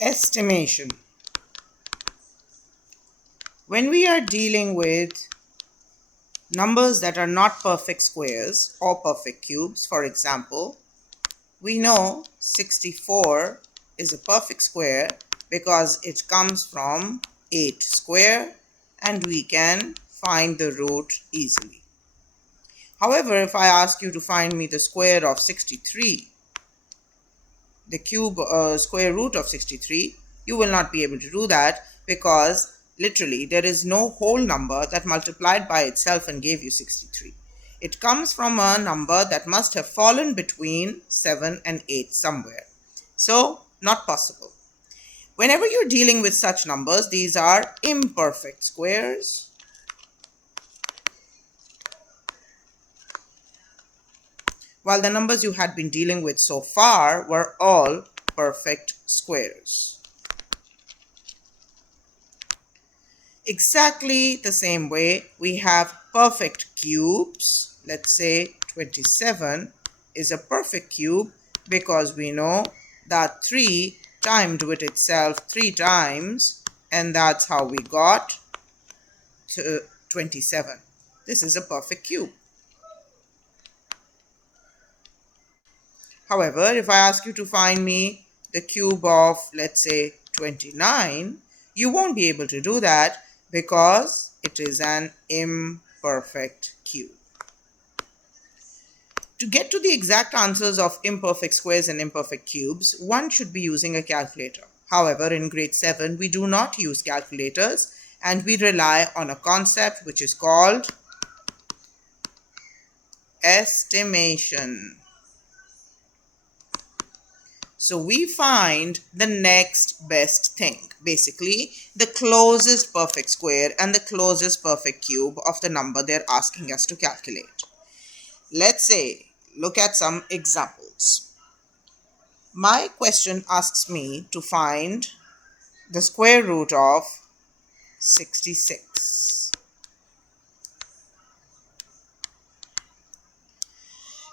Estimation. When we are dealing with numbers that are not perfect squares or perfect cubes, for example, we know 64 is a perfect square because it comes from 8 square and we can find the root easily. However, if I ask you to find me the square of 63, the cube square root of 63, you will not be able to do that because literally there is no whole number that multiplied by itself and gave you 63. It comes from a number that must have fallen between 7 and 8 somewhere. So, not possible. Whenever you're dealing with such numbers, these are imperfect squares. While the numbers you had been dealing with so far were all perfect squares. Exactly the same way, we have perfect cubes. Let's say 27 is a perfect cube because we know that 3 timed with itself 3 times, and that's how we got to 27. This is a perfect cube. However, if I ask you to find me the cube of, let's say, 29, you won't be able to do that because it is an imperfect cube. To get to the exact answers of imperfect squares and imperfect cubes, one should be using a calculator. However, in grade 7, we do not use calculators and we rely on a concept which is called estimation. So we find the next best thing, basically the closest perfect square and the closest perfect cube of the number they're asking us to calculate. Let's say, look at some examples. My question asks me to find the square root of 66.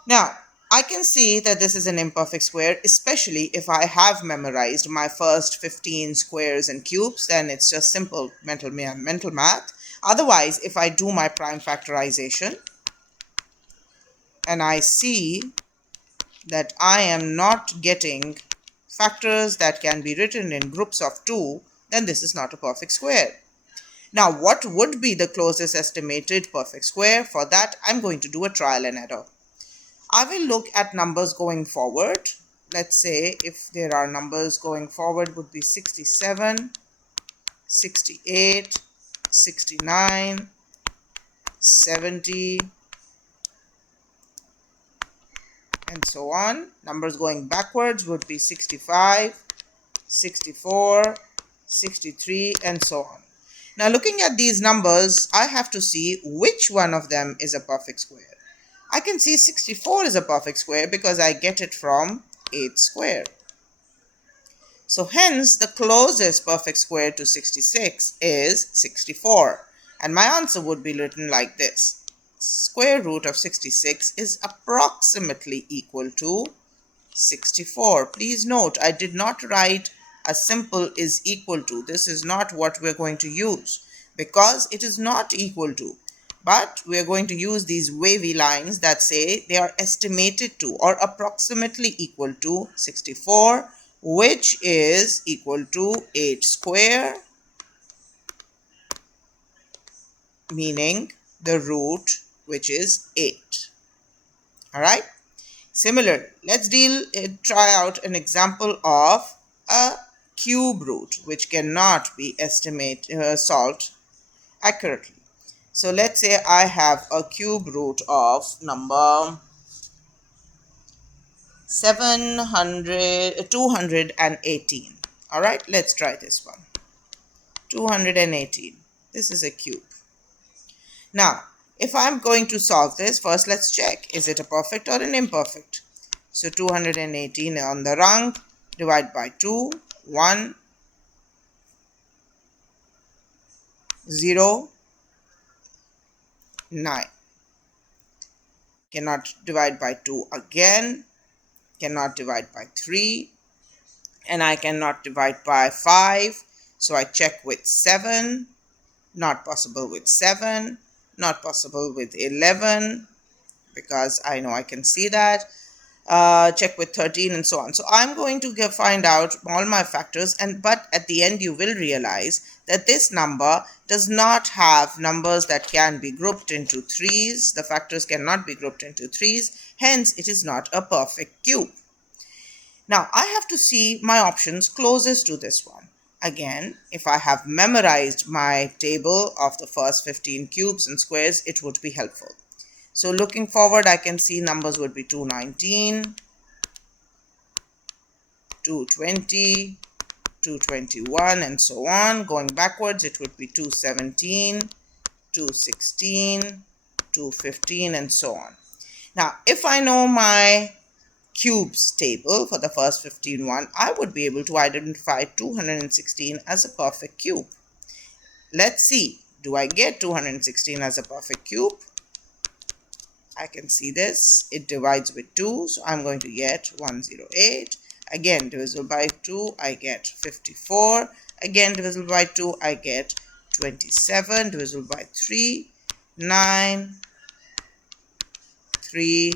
Now, I can see that this is an imperfect square, especially if I have memorized my first 15 squares and cubes, then it's just simple mental math. Otherwise, if I do my prime factorization and I see that I am not getting factors that can be written in groups of 2, then this is not a perfect square. Now, what would be the closest estimated perfect square? For that, I'm going to do a trial and error. I will look at numbers going forward. Let's say if there are numbers going forward would be 67, 68, 69, 70, and so on. Numbers going backwards would be 65, 64, 63, and so on. Now looking at these numbers, I have to see which one of them is a perfect square. I can see 64 is a perfect square because I get it from 8 square. So hence the closest perfect square to 66 is 64. And my answer would be written like this. Square root of 66 is approximately equal to 64. Please note, I did not write a simple is equal to. This is not what we're going to use because it is not equal to. But we're going to use these wavy lines that say they are estimated to or approximately equal to 64, which is equal to 8 square, meaning the root, which is 8. All right. Similarly, let's try out an example of a cube root, which cannot be solved accurately. So let's say I have a cube root of number 218. All right, let's try this one. 218. This is a cube. Now, if I'm going to solve this, first let's check. Is it a perfect or an imperfect? So 218 on the rung, divide by 2, 1, 0, 9. Cannot divide by 2 again. Cannot divide by 3. and I cannot divide by 5. So I check with 7, not possible with 7, not possible with 11, because I know I can see that. Check with 13 and so on. So I'm going to find out all my factors, but at the end you will realize that this number does not have numbers that can be grouped into threes. The factors cannot be grouped into threes, hence it is not a perfect cube. Now I have to see my options closest to this one. Again, if I have memorized my table of the first 15 cubes and squares, it would be helpful. So looking forward, I can see numbers would be 219, 220, 221, and so on. Going backwards, it would be 217, 216, 215, and so on. Now, if I know my cubes table for the first 15 one, I would be able to identify 216 as a perfect cube. Let's see, do I get 216 as a perfect cube? I can see this, it divides with 2, so I'm going to get 108. Again, divisible by 2, I get 54. Again, divisible by 2, I get 27. Divisible by 3, 9, 3,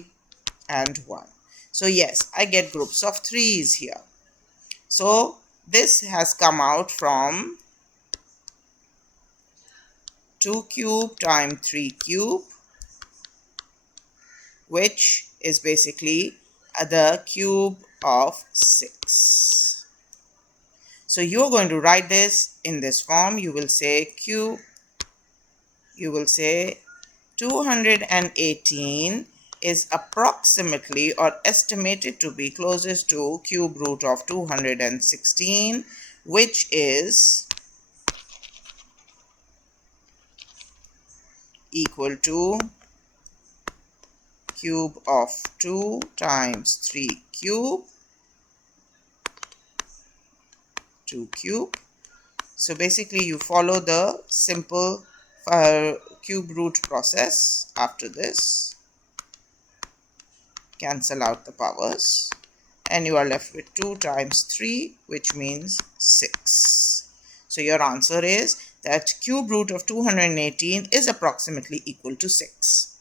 and 1. So yes, I get groups of 3's here. So this has come out from 2 cube times 3 cube, which is basically the cube of 6. So you're going to write this in this form. You will say cube, you will say 218 is approximately or estimated to be closest to cube root of 216, which is equal to cube of 2 times 3 cube, 2 cube. So basically you follow the simple cube root process. After this, cancel out the powers and you are left with 2 times 3, which means 6. So your answer is that cube root of 218 is approximately equal to 6.